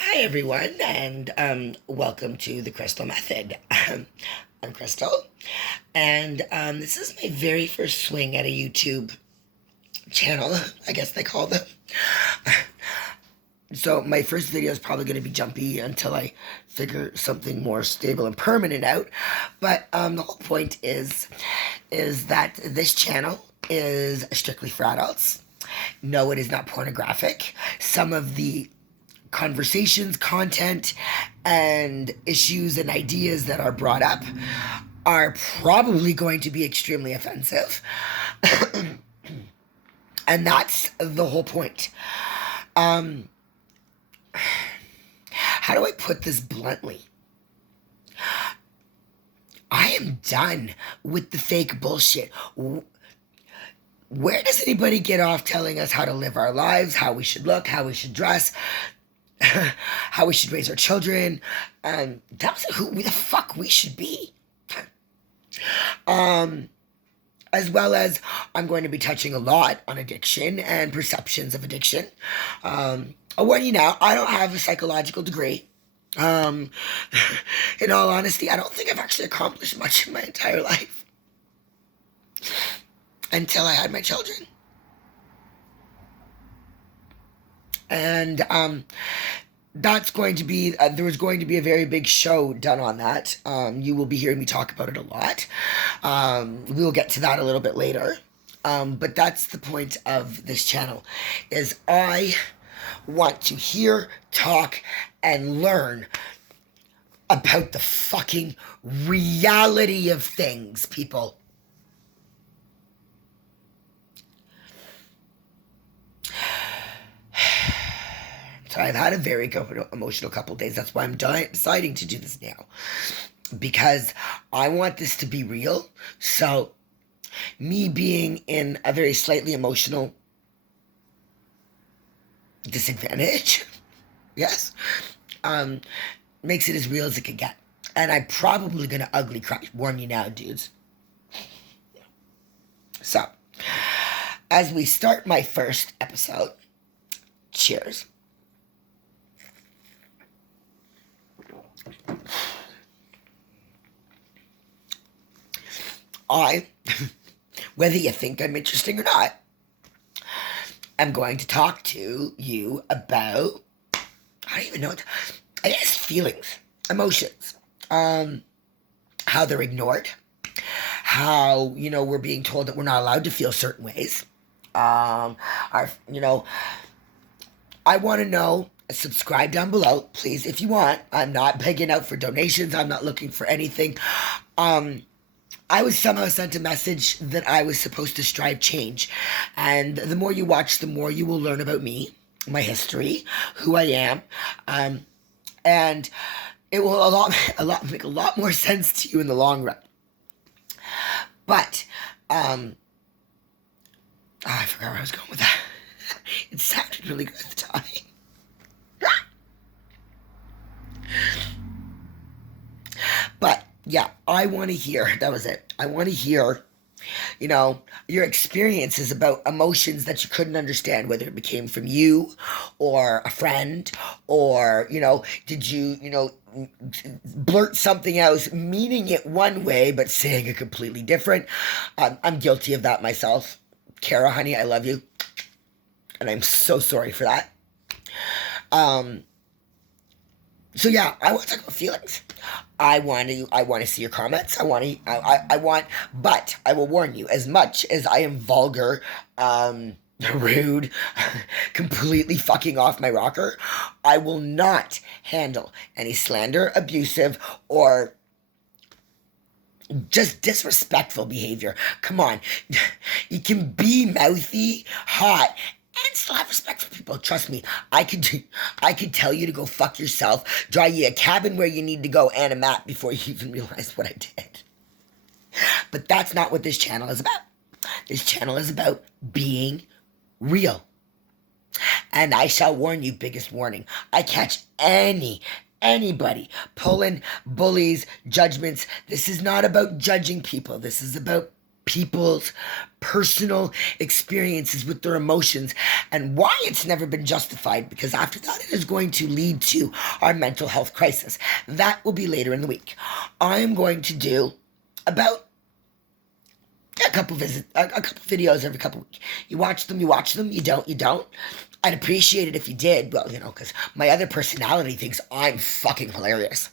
Hi, everyone, and welcome to the Crystal Method. I'm Crystal, and this is my very first swing at a YouTube channel, I guess they call them. So my first video is probably going to be jumpy until I figure something more stable and permanent out. But the whole point is that this channel is strictly for adults. No, it is not pornographic. Some of the conversations, content, and issues and ideas that are brought up are probably going to be extremely offensive. And that's the whole point. How do I put this bluntly? I am done with the fake bullshit. Where does anybody get off telling us how to live our lives, how we should look, how we should dress, how we should raise our children, tell us who the fuck we should be? As well as I'm going to be touching a lot on addiction and perceptions of addiction. I'll warn you now, I don't have a psychological degree. In all honesty, I don't think I've actually accomplished much in my entire life until I had my children. And that's going to be, there was going to be a very big show done on that. You will be hearing me talk about it a lot. We'll get to that a little bit later. But that's the point of this channel, is I want to hear, talk, and learn about the fucking reality of things, people. So I've had a very emotional couple days. That's why I'm deciding to do this now. Because I want this to be real. So me being in a very slightly emotional disadvantage, yes, makes it as real as it could get. And I'm probably going to ugly cry. Warn you now, dudes. So, as we start my first episode, cheers. Whether you think I'm interesting or not, I'm going to talk to you about, I don't even know, I guess feelings, emotions, how they're ignored, how, we're being told that we're not allowed to feel certain ways. I want to know. Subscribe down below, please, if you want. I'm not begging out for donations. I'm not looking for anything. I was somehow sent a message that I was supposed to strive change. And the more you watch, the more you will learn about me, my history, who I am. And it will make a lot more sense to you in the long run. But, I forgot where I was going with that. It sounded really good at the time. But yeah, I want to hear, that was it. I want to hear, your experiences about emotions that you couldn't understand, whether it came from you or a friend, or, did you, blurt something else, meaning it one way, but saying it completely different. I'm guilty of that myself. Kara, honey, I love you. And I'm so sorry for that. So yeah, I want to talk about feelings. I want to see your comments. But I will warn you, as much as I am vulgar, rude, completely fucking off my rocker, I will not handle any slander, abusive, or just disrespectful behavior. Come on. You can be mouthy, hot, and still have respect for people. Trust me, I could tell you to go fuck yourself, draw you a cabin where you need to go and a map before you even realize what I did. But that's not what this channel is about. This channel is about being real. And I shall warn you, biggest warning, I catch anybody pulling bullies, judgments. This is not about judging people. This is about people's personal experiences with their emotions and why it's never been justified, because after that it is going to lead to our mental health crisis. That will be later in the week. I am going to do about a couple videos every couple weeks. You watch them, you don't. I'd appreciate it if you did. Well, because my other personality thinks I'm fucking hilarious.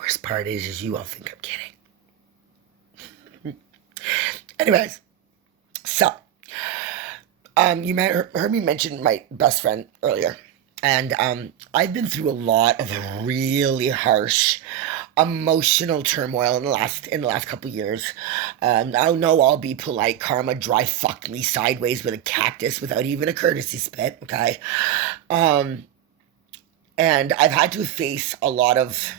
Worst part is you all think I'm kidding. Anyways, so you heard me mention my best friend earlier, and I've been through a lot of really harsh emotional turmoil in the last couple of years. I know I'll be polite. Karma dry fucked me sideways with a cactus without even a courtesy spit. Okay, and I've had to face a lot of.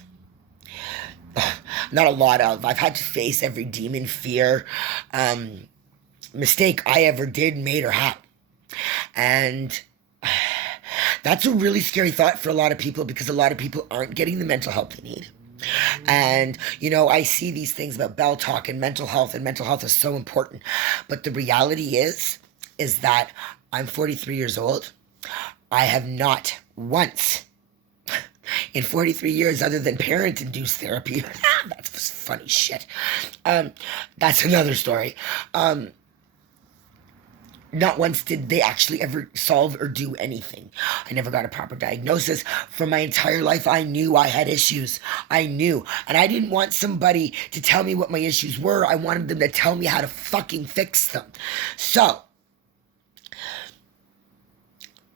Not a lot of. I've had to face every demon, fear, mistake I ever did, made, or had. And that's a really scary thought for a lot of people, because a lot of people aren't getting the mental help they need. And, I see these things about Bell Talk and mental health is so important. But the reality is that I'm 43 years old. I have not once in 43 years, other than parent-induced therapy, that's funny shit. That's another story. Not once did they actually ever solve or do anything. I never got a proper diagnosis. For my entire life, I knew I had issues. I knew. And I didn't want somebody to tell me what my issues were. I wanted them to tell me how to fucking fix them. So,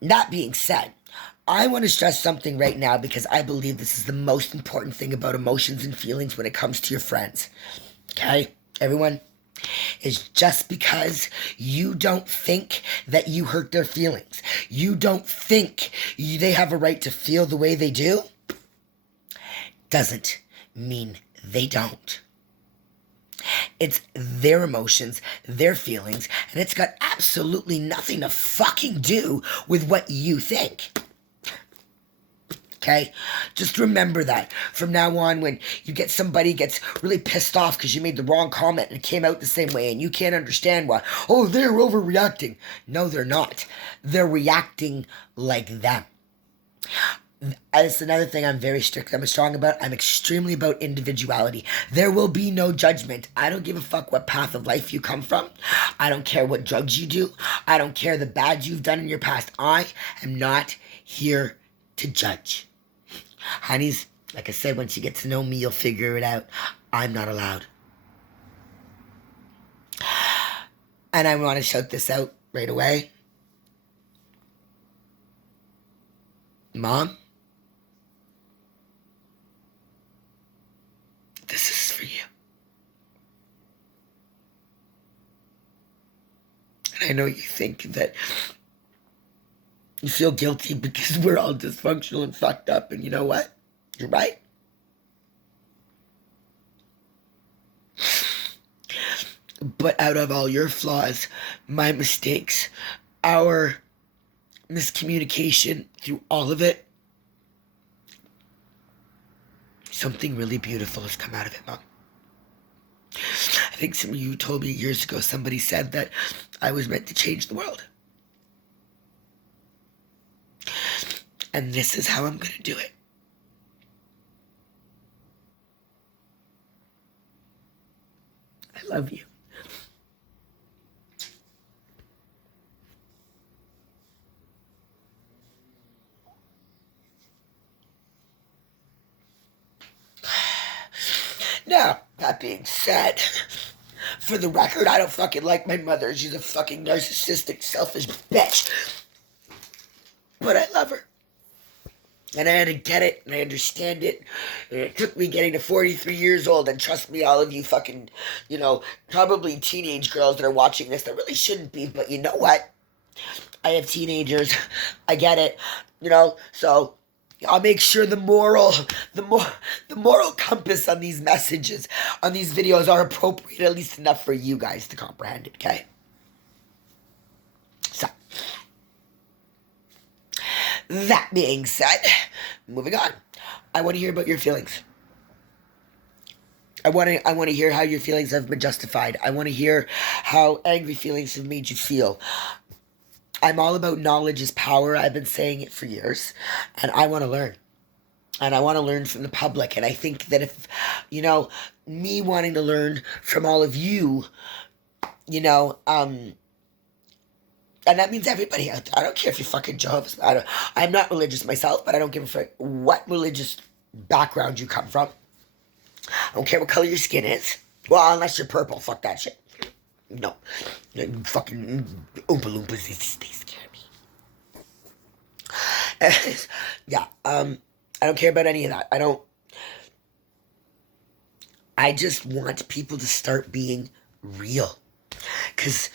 that being said, I want to stress something right now, because I believe this is the most important thing about emotions and feelings when it comes to your friends. Okay, everyone? Is just because you don't think that you hurt their feelings, you don't think they have a right to feel the way they do, doesn't mean they don't. It's their emotions, their feelings, and it's got absolutely nothing to fucking do with what you think. Okay? Just remember that from now on, when you get somebody gets really pissed off because you made the wrong comment and it came out the same way and you can't understand why. Oh, they're overreacting. No, they're not. They're reacting like them. That's another thing I'm very strict. I'm strong about. I'm extremely about individuality. There will be no judgment. I don't give a fuck what path of life you come from. I don't care what drugs you do. I don't care the bad you've done in your past. I am not here to judge. Honeys, like I said, once you get to know me, you'll figure it out. I'm not allowed. And I want to shout this out right away. Mom, this is for you. And I know you think that you feel guilty because we're all dysfunctional and fucked up, and you know what? You're right. But out of all your flaws, my mistakes, our miscommunication through all of it, something really beautiful has come out of it, Mom. I think some of you told me years ago, somebody said that I was meant to change the world. And this is how I'm going to do it. I love you. Now, that being said, for the record, I don't fucking like my mother. She's a fucking narcissistic, selfish bitch. But I love her. And I had to get it, and I understand it. And it took me getting to 43 years old, and trust me, all of you fucking, probably teenage girls that are watching this that really shouldn't be, but you know what? I have teenagers. I get it. So I'll make sure the moral compass on these messages, on these videos, are appropriate, at least enough for you guys to comprehend it, okay? So, that being said, moving on. I want to hear about your feelings. I want to hear how your feelings have been justified. I want to hear how angry feelings have made you feel. I'm all about knowledge is power. I've been saying it for years, and I want to learn. And I want to learn from the public. And I think that if, me wanting to learn from all of you, and that means everybody out there. I don't care if you're fucking Jehovah's. I'm not religious myself, but I don't give a fuck what religious background you come from. I don't care what color your skin is. Well, unless you're purple. Fuck that shit. No. Fucking Oompa Loompas, they scare me. Yeah, I don't care about any of that. I just want people to start being real. Because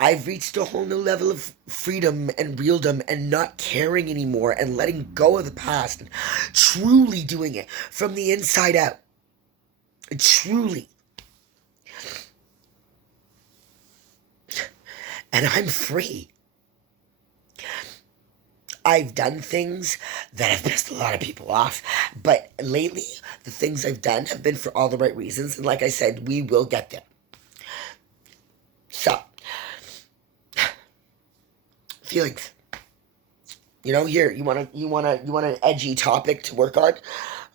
I've reached a whole new level of freedom and realdom and not caring anymore and letting go of the past and truly doing it from the inside out. Truly. And I'm free. I've done things that have pissed a lot of people off, but lately, the things I've done have been for all the right reasons, and like I said, we will get there. So, feelings. Here, you want an edgy topic to work on?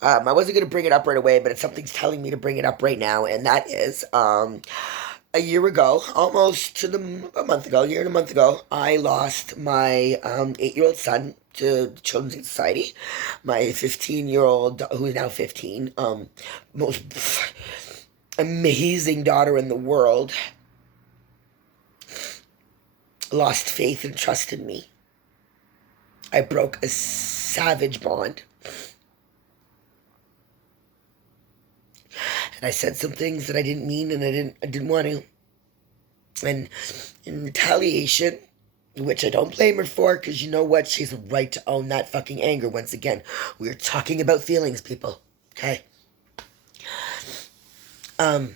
I wasn't going to bring it up right away, but something's telling me to bring it up right now, and that is, a year ago, almost to a month ago, a year and a month ago, I lost my 8-year-old son to the Children's Aid Society. My 15-year-old, who is now 15, most amazing daughter in the world, lost faith and trust in me. I broke a savage bond. And I said some things that I didn't mean and I didn't want to. And in retaliation, which I don't blame her for, because you know what? She has a right to own that fucking anger. Once again, we're talking about feelings, people. Okay? Went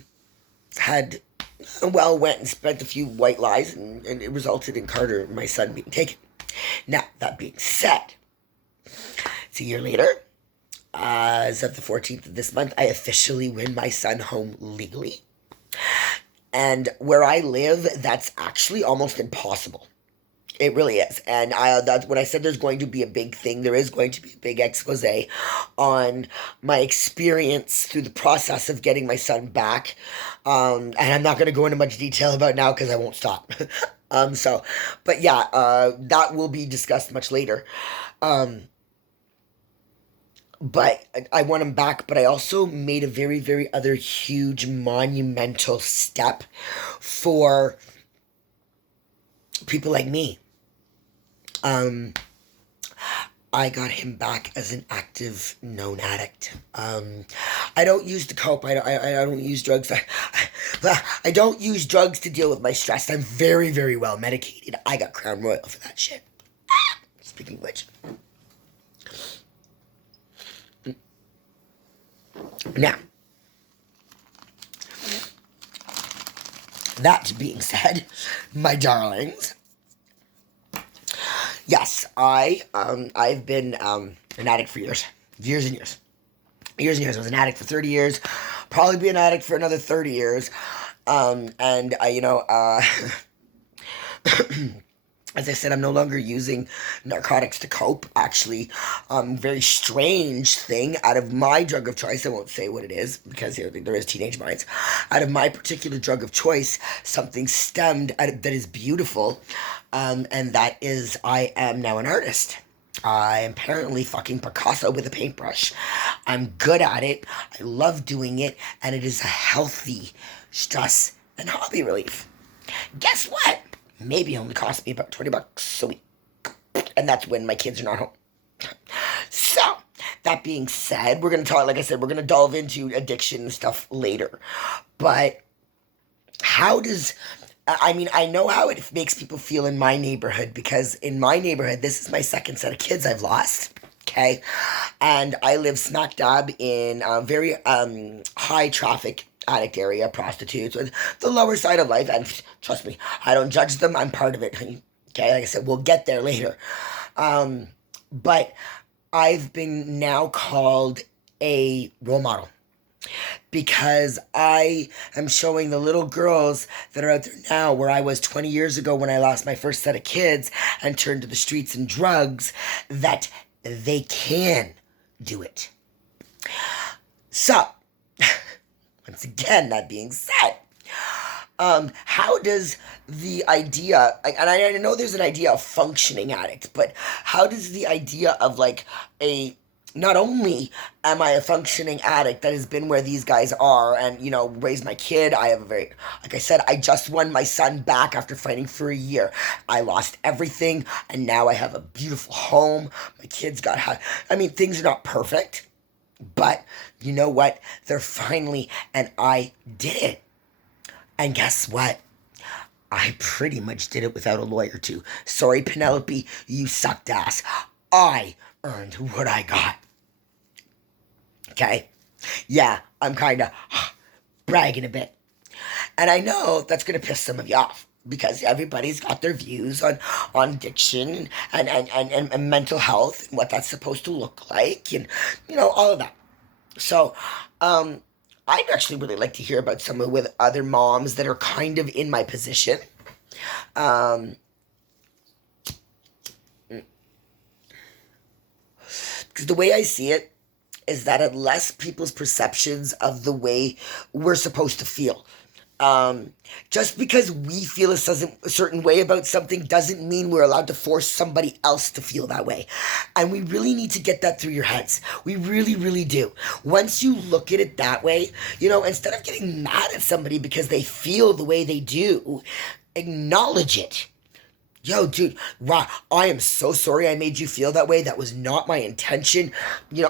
and spent a few white lies, and it resulted in Carter, my son, being taken. Now, that being said, it's a year later. As of the 14th of this month, I officially win my son home legally. And where I live, that's actually almost impossible. It really is. And that's when I said there's going to be a big thing, there is going to be a big expose on my experience through the process of getting my son back. And I'm not going to go into much detail about it now because I won't stop. But yeah, that will be discussed much later. But I want him back, but I also made a very, very other huge monumental step for people like me. I got him back as an active known addict. I don't use the cope. I don't use drugs. I don't use drugs to deal with my stress. I'm very, very well medicated. I got Crown Royal for that shit. Speaking of which. Now, that being said, my darlings, yes, I've been an addict for years and years. I was an addict for 30 years, probably be an addict for another 30 years, and as I said, I'm no longer using narcotics to cope. Actually, very strange thing, out of my drug of choice, I won't say what it is, because there is teenage minds, out of my particular drug of choice, something stemmed that is beautiful, and that is, I am now an artist. I am apparently fucking Picasso with a paintbrush. I'm good at it, I love doing it, and it is a healthy stress and hobby relief. Guess what? Maybe only cost me about $20 a week. And that's when my kids are not home. So, that being said, we're going to talk, like I said, we're going to delve into addiction and stuff later. But how does, I know how it makes people feel in my neighborhood, because in my neighborhood, this is my second set of kids I've lost. Okay? And I live smack dab in a very high traffic addict area, prostitutes, with the lower side of life, and trust me, I don't judge them, I'm part of it. Okay, like I said, we'll get there later. But I've been now called a role model, because I am showing the little girls that are out there now where I was 20 years ago when I lost my first set of kids and turned to the streets and drugs, that they can do it. So, once again, that being said, how does the idea, and I know there's an idea of functioning addict, but how does the idea of like not only am I a functioning addict that has been where these guys are and, raised my kid. I have like I said, I just won my son back after fighting for a year. I lost everything and now I have a beautiful home. My kids things are not perfect, but you know what? They're finally, and I did it. And guess what? I pretty much did it without a lawyer too. Sorry, Penelope, you sucked ass. I earned what I got. Okay? Yeah, I'm kind of bragging a bit. And I know that's going to piss some of you off because everybody's got their views on addiction and mental health and what that's supposed to look like and, all of that. So, I'd actually really like to hear about some with other moms that are kind of in my position. Because the way I see it is that unless people's perceptions of the way we're supposed to feel, just because we feel a certain way about something doesn't mean we're allowed to force somebody else to feel that way. And we really need to get that through your heads. We really, really do. Once you look at it that way, instead of getting mad at somebody because they feel the way they do, acknowledge it. Yo, dude, wow, I am so sorry I made you feel that way. That was not my intention.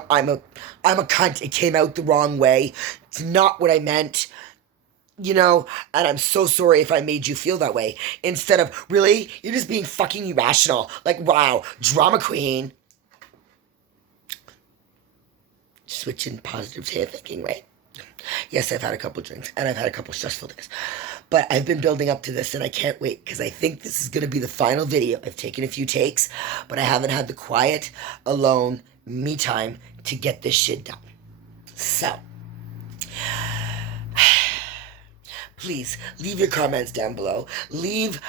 I'm a cunt. It came out the wrong way. It's not what I meant. And I'm so sorry if I made you feel that way. Instead of, really? You're just being fucking irrational. Like, wow, drama queen. Switching positive to thinking, right? Yes, I've had a couple drinks, and I've had a couple stressful days. But I've been building up to this, and I can't wait, because I think this is going to be the final video. I've taken a few takes, but I haven't had the quiet, alone, me time to get this shit done. So, please leave your comments down below. Leave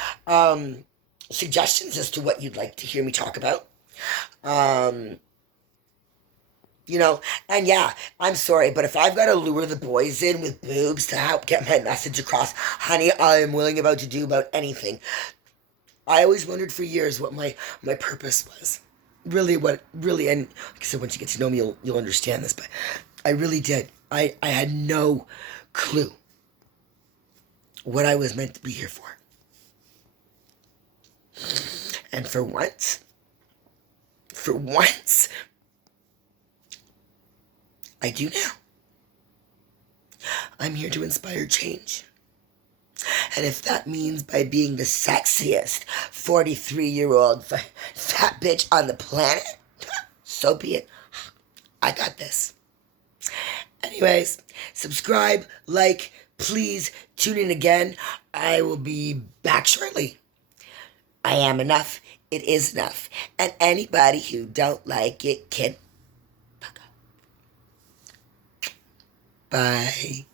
suggestions as to what you'd like to hear me talk about. And yeah, I'm sorry, but if I've got to lure the boys in with boobs to help get my message across, honey, I am willing to do about anything. I always wondered for years what my purpose was. Really, and like I said, once you get to know me, you'll understand this, but I really did. I had no clue what I was meant to be here for. And for once, I do now. I'm here to inspire change. And if that means by being the sexiest 43-year-old fat bitch on the planet, so be it. I got this. Anyways, subscribe, like, please tune in again. I will be back shortly. I am enough. It is enough. And anybody who don't like it can fuck up. Bye.